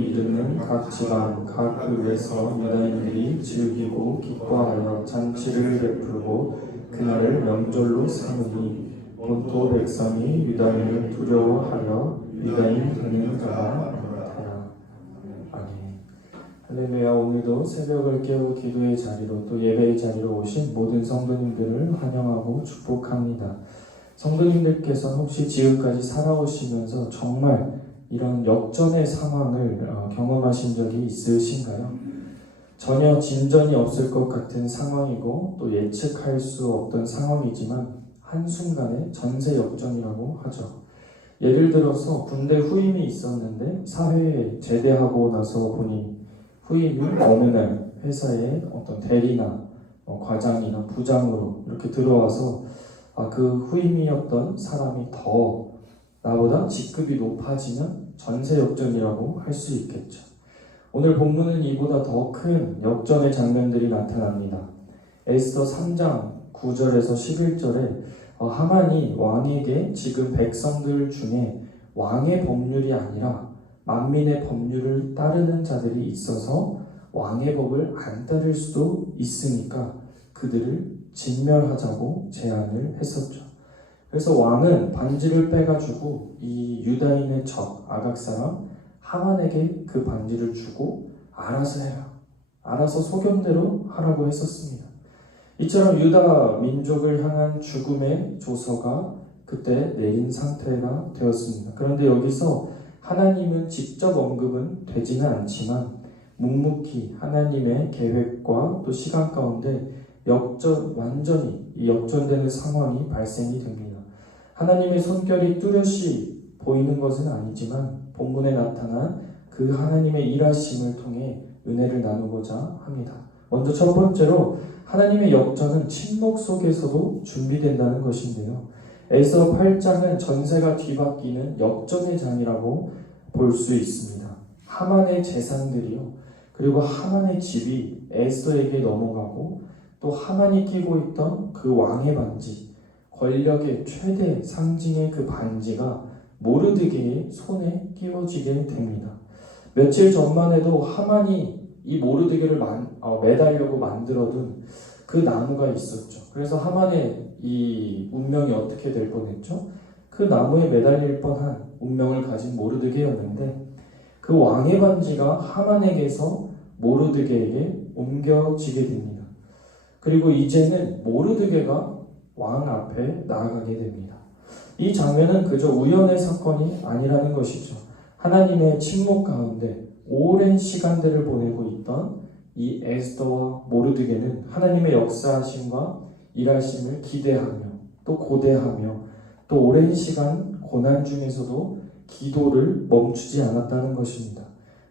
이르는 각 지방 각 읍에서 유다인들이 즐기고 기뻐하여 잔치를 베풀고 그날을 명절로 삼으니 본토 백성이 유다인을 두려워하여 유다인 되는 자가 많더라. 아멘. 할렐루야. 오늘도 새벽을 깨워 기도의 자리로 또 예배의 자리로 오신 모든 성도님들을 환영하고 축복합니다. 성도님들께서는 혹시 지금까지 살아오시면서 정말 이런 역전의 상황을 경험하신 적이 있으신가요? 전혀 진전이 없을 것 같은 상황이고 또 예측할 수 없던 상황이지만 한순간에 전세 역전이라고 하죠. 예를 들어서 군대 후임이 있었는데 사회에 제대하고 나서 보니 후임이 어느 날 회사에 어떤 대리나 과장이나 부장으로 이렇게 들어와서 그 후임이었던 사람이 더 나보다 직급이 높아지면 전세 역전이라고 할 수 있겠죠. 오늘 본문은 이보다 더 큰 역전의 장면들이 나타납니다. 에스더 3장 9절에서 11절에 하만이 왕에게 지금 백성들 중에 왕의 법률이 아니라 만민의 법률을 따르는 자들이 있어서 왕의 법을 안 따를 수도 있으니까 그들을 진멸하자고 제안을 했었죠. 그래서 왕은 반지를 빼가지고 이 유다인의 적 아각 사람 하만에게 그 반지를 주고 알아서 해라, 알아서 소견대로 하라고 했었습니다. 이처럼 유다 민족을 향한 죽음의 조서가 그때 내린 상태가 되었습니다. 그런데 여기서 하나님은 직접 언급은 되지는 않지만 묵묵히 하나님의 계획과 또 시간 가운데 완전히 이 역전되는 상황이 발생이 됩니다. 하나님의 손결이 뚜렷이 보이는 것은 아니지만 본문에 나타난 그 하나님의 일하심을 통해 은혜를 나누고자 합니다. 먼저 첫 번째로 하나님의 역전은 침묵 속에서도 준비된다는 것인데요. 에스더 8장은 전세가 뒤바뀌는 역전의 장이라고 볼 수 있습니다. 하만의 재산들이요, 그리고 하만의 집이 에스더에게 넘어가고 또 하만이 끼고 있던 그 왕의 반지, 권력의 최대 상징의 그 반지가 모르드게의 손에 끼워지게 됩니다. 며칠 전만 해도 하만이 이 모르드게를 매달려고 만들어둔 그 나무가 있었죠. 그래서 하만의 이 운명이 어떻게 될 뻔했죠? 그 나무에 매달릴 뻔한 운명을 가진 모르드게였는데 그 왕의 반지가 하만에게서 모르드게에게 옮겨지게 됩니다. 그리고 이제는 모르드게가 왕 앞에 나아가게 됩니다. 이 장면은 그저 우연의 사건이 아니라는 것이죠. 하나님의 침묵 가운데 오랜 시간들을 보내고 있던 이 에스더와 모르드게는 하나님의 역사하심과 일하심을 기대하며 또 고대하며 또 오랜 시간 고난 중에서도 기도를 멈추지 않았다는 것입니다.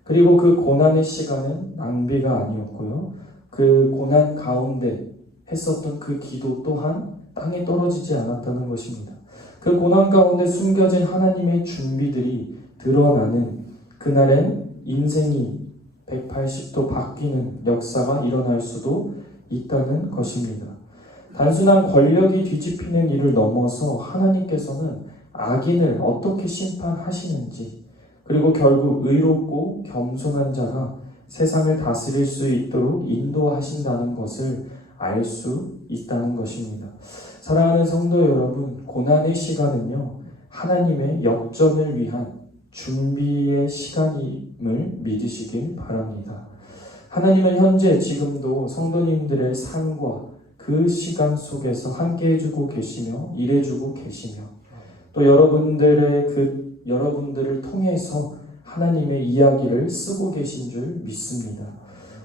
그리고 그 고난의 시간은 낭비가 아니었고요. 그 고난 가운데 했었던 그 기도 또한 땅에 떨어지지 않았다는 것입니다. 그 고난 가운데 숨겨진 하나님의 준비들이 드러나는 그날엔 인생이 180도 바뀌는 역사가 일어날 수도 있다는 것입니다. 단순한 권력이 뒤집히는 일을 넘어서 하나님께서는 악인을 어떻게 심판하시는지, 그리고 결국 의롭고 겸손한 자가 세상을 다스릴 수 있도록 인도하신다는 것을 알 수 있다는 것입니다. 사랑하는 성도 여러분, 고난의 시간은요, 하나님의 역전을 위한 준비의 시간임을 믿으시길 바랍니다. 하나님은 현재 지금도 성도님들의 삶과 그 시간 속에서 함께 해주고 계시며 일해주고 계시며 또 여러분들을 통해서 하나님의 이야기를 쓰고 계신 줄 믿습니다.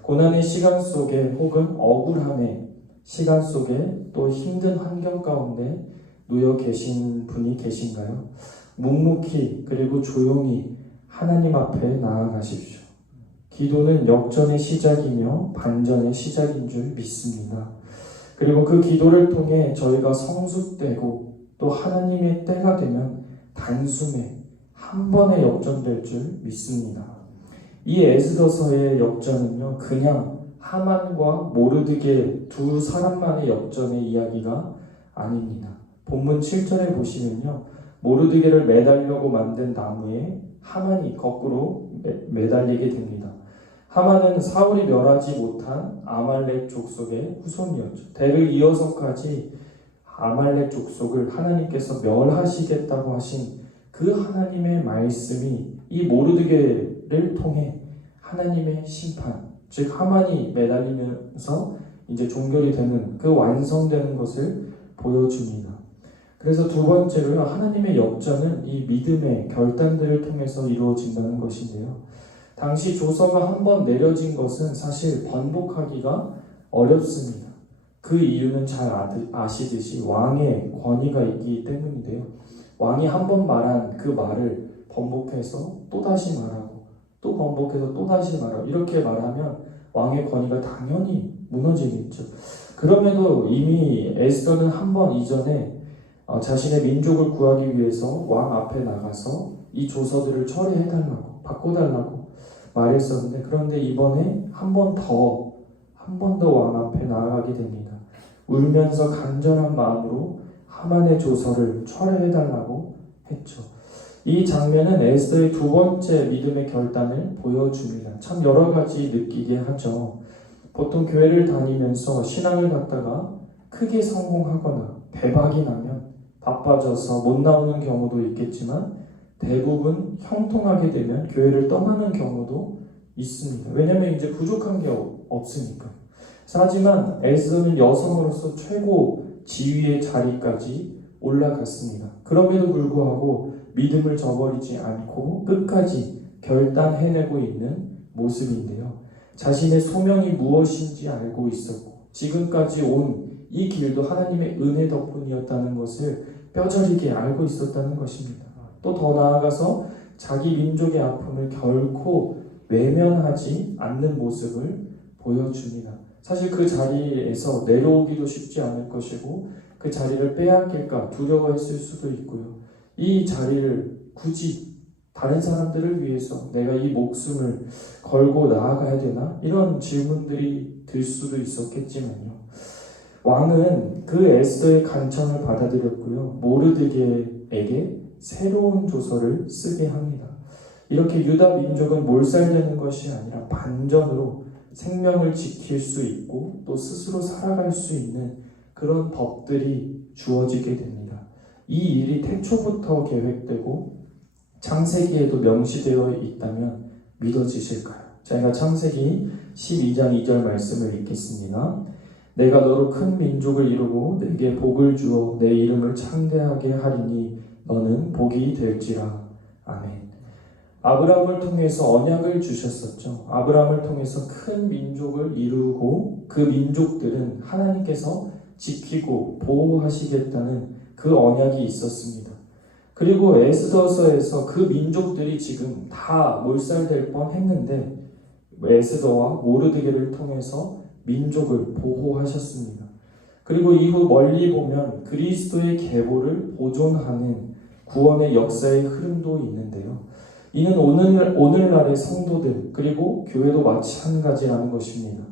고난의 시간 속에 혹은 억울함의 시간 속에 또 힘든 환경 가운데 놓여 계신 분이 계신가요? 묵묵히 그리고 조용히 하나님 앞에 나아가십시오. 기도는 역전의 시작이며 반전의 시작인 줄 믿습니다. 그리고 그 기도를 통해 저희가 성숙되고 또 하나님의 때가 되면 단숨에 한 번에 역전될 줄 믿습니다. 이 에스더서의 역전은요, 그냥 하만과 모르드게 두 사람만의 역전의 이야기가 아닙니다. 본문 7절에 보시면요, 모르드게를 매달려고 만든 나무에 하만이 거꾸로 매달리게 됩니다. 하만은 사울이 멸하지 못한 아말렉 족속의 후손이었죠. 대를 이어서까지 아말렉 족속을 하나님께서 멸하시겠다고 하신 그 하나님의 말씀이 이 모르드게를 통해 하나님의 심판, 즉 하만이 매달리면서 이제 종결이 되는 그 완성되는 것을 보여줍니다. 그래서 두 번째로요, 하나님의 역전은 이 믿음의 결단들을 통해서 이루어진다는 것인데요. 당시 조서가 한번 내려진 것은 사실 번복하기가 어렵습니다. 그 이유는 잘 아시듯이 왕의 권위가 있기 때문인데요. 왕이 한 번 말한 그 말을 번복해서 또다시 말하고 또 번복해서 또다시 말하고 이렇게 말하면 왕의 권위가 당연히 무너지겠죠. 그럼에도 이미 에스더는 한 번 이전에 자신의 민족을 구하기 위해서 왕 앞에 나가서 이 조서들을 철회해달라고 바꿔달라고 말했었는데, 그런데 이번에 한 번 더 왕 앞에 나아가게 됩니다. 울면서 간절한 마음으로 하만의 조서를 철회해달라고 했죠. 이 장면은 에스더의 두 번째 믿음의 결단을 보여줍니다. 참 여러 가지 느끼게 하죠. 보통 교회를 다니면서 신앙을 갖다가 크게 성공하거나 대박이 나면 바빠져서 못 나오는 경우도 있겠지만 대부분 형통하게 되면 교회를 떠나는 경우도 있습니다. 왜냐하면 이제 부족한 게 없으니까. 하지만 에스더는 여성으로서 최고 지위의 자리까지 올라갔습니다. 그럼에도 불구하고 믿음을 저버리지 않고 끝까지 결단해내고 있는 모습인데요. 자신의 소명이 무엇인지 알고 있었고 지금까지 온 이 길도 하나님의 은혜 덕분이었다는 것을 뼈저리게 알고 있었다는 것입니다. 또 더 나아가서 자기 민족의 아픔을 결코 외면하지 않는 모습을 보여줍니다. 사실 그 자리에서 내려오기도 쉽지 않을 것이고 그 자리를 빼앗길까 두려워했을 수도 있고요. 이 자리를 굳이 다른 사람들을 위해서 내가 이 목숨을 걸고 나아가야 되나? 이런 질문들이 들 수도 있었겠지만요. 왕은 그 에스더의 간청을 받아들였고요. 모르드게에게 새로운 조서를 쓰게 합니다. 이렇게 유다 민족은 몰살되는 것이 아니라 반전으로 생명을 지킬 수 있고 또 스스로 살아갈 수 있는 그런 법들이 주어지게 됩니다. 이 일이 태초부터 계획되고 창세기에도 명시되어 있다면 믿어지실까요? 제가 창세기 12장 2절 말씀을 읽겠습니다. 내가 너로 큰 민족을 이루고 내게 복을 주어 내 이름을 창대하게 하리니 너는 복이 될지라. 아멘. 아브라함을 통해서 언약을 주셨었죠. 아브라함을 통해서 큰 민족을 이루고 그 민족들은 하나님께서 지키고 보호하시겠다는 그 언약이 있었습니다. 그리고 에스더서에서 그 민족들이 지금 다 몰살될 뻔했는데 에스더와 모르드게를 통해서 민족을 보호하셨습니다. 그리고 이후 멀리 보면 그리스도의 계보를 보존하는 구원의 역사의 흐름도 있는데요. 이는 오늘날의 성도들 그리고 교회도 마찬가지라는 것입니다.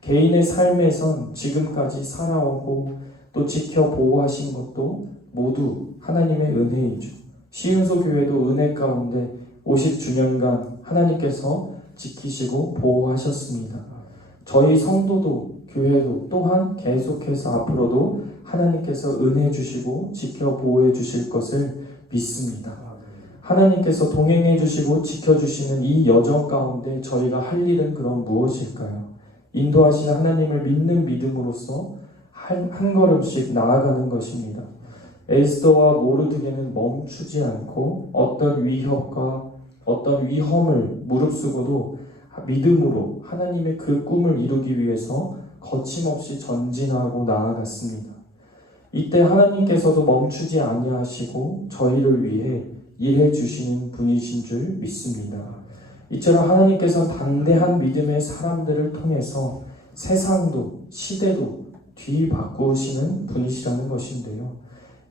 개인의 삶에선 지금까지 살아오고 또 지켜 보호하신 것도 모두 하나님의 은혜이죠. 시흥소 교회도 은혜 가운데 50주년간 하나님께서 지키시고 보호하셨습니다. 저희 성도도 교회도 또한 계속해서 앞으로도 하나님께서 은혜 주시고 지켜 보호해 주실 것을 믿습니다. 하나님께서 동행해 주시고 지켜주시는 이 여정 가운데 저희가 할 일은 그럼 무엇일까요? 인도하시는 하나님을 믿는 믿음으로써 한 걸음씩 나아가는 것입니다. 에스더와 모르드게는 멈추지 않고 어떤 위협과 어떤 위험을 무릅쓰고도 믿음으로 하나님의 그 꿈을 이루기 위해서 거침없이 전진하고 나아갔습니다. 이때 하나님께서도 멈추지 아니하시고 저희를 위해 일해 주시는 분이신 줄 믿습니다. 이처럼 하나님께서 담대한 믿음의 사람들을 통해서 세상도 시대도 뒤바꾸시는 분이시라는 것인데요.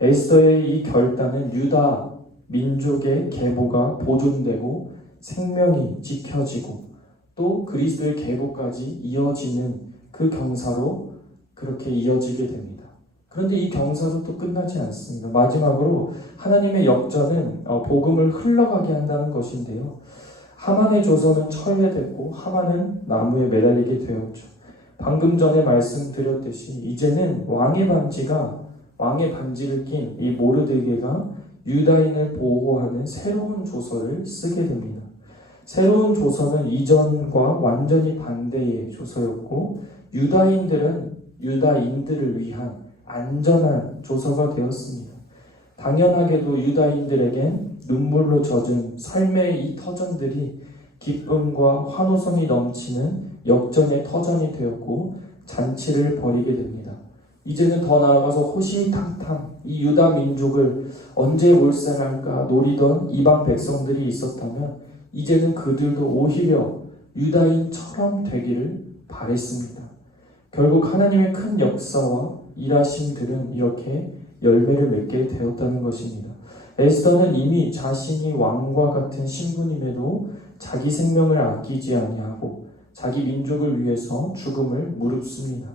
에스더의 이 결단은 유다 민족의 계보가 보존되고 생명이 지켜지고 또 그리스도의 계보까지 이어지는 그 경사로 그렇게 이어지게 됩니다. 그런데 이 경사도 또 끝나지 않습니다. 마지막으로 하나님의 역전은 복음을 흘러가게 한다는 것인데요. 하만의 조선은 처해됐고 하만은 나무에 매달리게 되었죠. 방금 전에 말씀드렸듯이 이제는 왕의 반지를 낀 이 모르드게가 유다인을 보호하는 새로운 조서를 쓰게 됩니다. 새로운 조서는 이전과 완전히 반대의 조서였고 유다인들을 위한 안전한 조서가 되었습니다. 당연하게도 유다인들에겐 눈물로 젖은 삶의 이 터전들이 기쁨과 환호성이 넘치는 역전의 터전이 되었고 잔치를 벌이게 됩니다. 이제는 더 나아가서 호시탐탐 이 유다 민족을 언제 몰살할까 노리던 이방 백성들이 있었다면 이제는 그들도 오히려 유다인처럼 되기를 바랬습니다. 결국 하나님의 큰 역사와 일하심들은 이렇게 열매를 맺게 되었다는 것입니다. 에스더는 이미 자신이 왕과 같은 신분임에도 자기 생명을 아끼지 아니하고 자기 민족을 위해서 죽음을 무릅씁니다.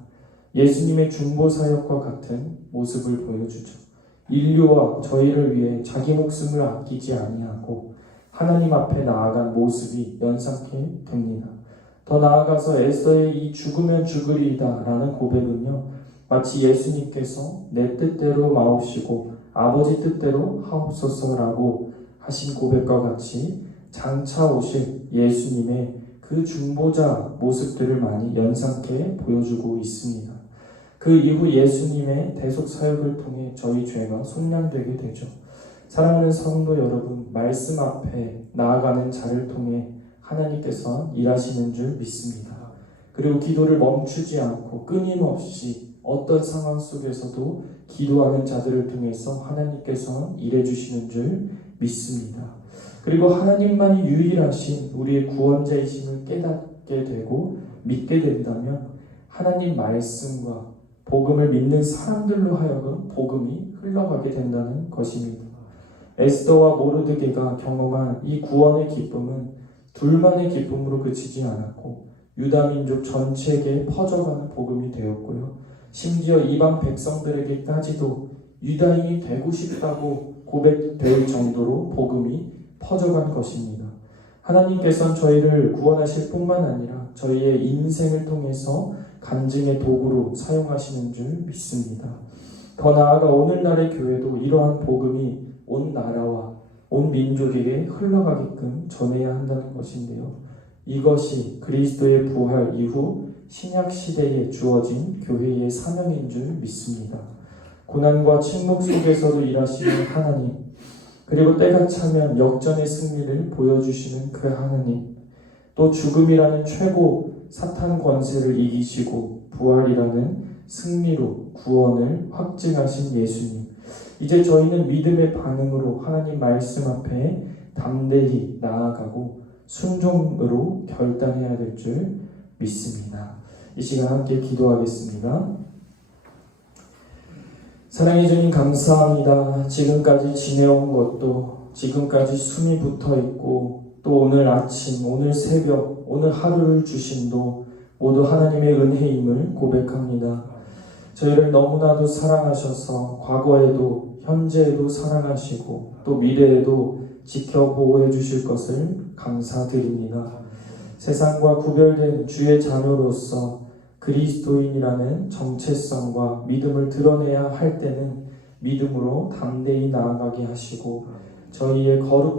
예수님의 중보 사역과 같은 모습을 보여주죠. 인류와 저희를 위해 자기 목숨을 아끼지 아니하고 하나님 앞에 나아간 모습이 연상케 됩니다. 더 나아가서 에스더의 이 죽으면 죽으리이다 라는 고백은요, 마치 예수님께서 내 뜻대로 마옵시고 아버지 뜻대로 하옵소서라고 하신 고백과 같이 장차 오실 예수님의 그 중보자 모습들을 많이 연상케 보여주고 있습니다. 그 이후 예수님의 대속 사역을 통해 저희 죄가 속량되게 되죠. 사랑하는 성도 여러분, 말씀 앞에 나아가는 자를 통해 하나님께서 일하시는 줄 믿습니다. 그리고 기도를 멈추지 않고 끊임없이 어떤 상황 속에서도 기도하는 자들을 통해서 하나님께서 일해주시는 줄 믿습니다. 그리고 하나님만이 유일하신 우리의 구원자이심을 깨닫게 되고 믿게 된다면 하나님 말씀과 복음을 믿는 사람들로 하여금 복음이 흘러가게 된다는 것입니다. 에스더와 모르드게가 경험한 이 구원의 기쁨은 둘만의 기쁨으로 그치지 않았고 유다 민족 전체에게 퍼져가는 복음이 되었고요. 심지어 이방 백성들에게까지도 유다인이 되고 싶다고 고백될 정도로 복음이 퍼져간 것입니다. 하나님께서는 저희를 구원하실 뿐만 아니라 저희의 인생을 통해서 간증의 도구로 사용하시는 줄 믿습니다. 더 나아가 오늘날의 교회도 이러한 복음이 온 나라와 온 민족에게 흘러가게끔 전해야 한다는 것인데요. 이것이 그리스도의 부활 이후 신약 시대에 주어진 교회의 사명인 줄 믿습니다. 고난과 침묵 속에서도 일하시는 하나님, 그리고 때가 차면 역전의 승리를 보여주시는 그 하나님, 또 죽음이라는 최고 사탄 권세를 이기시고 부활이라는 승리로 구원을 확증하신 예수님, 이제 저희는 믿음의 반응으로 하나님 말씀 앞에 담대히 나아가고 순종으로 결단해야 될 줄 믿습니다. 이 시간 함께 기도하겠습니다. 사랑해 주님 감사합니다. 지금까지 지내온 것도 지금까지 숨이 붙어있고 또 오늘 아침, 오늘 새벽, 오늘 하루를 주심도 모두 하나님의 은혜임을 고백합니다. 저희를 너무나도 사랑하셔서 과거에도 현재에도 사랑하시고 또 미래에도 지켜 보호해 주실 것을 감사드립니다. 세상과 구별된 주의 자녀로서 그리스도인이라는 정체성과 믿음을 드러내야 할 때는 믿음으로 담대히 나아가게 하시고 저희의 거룩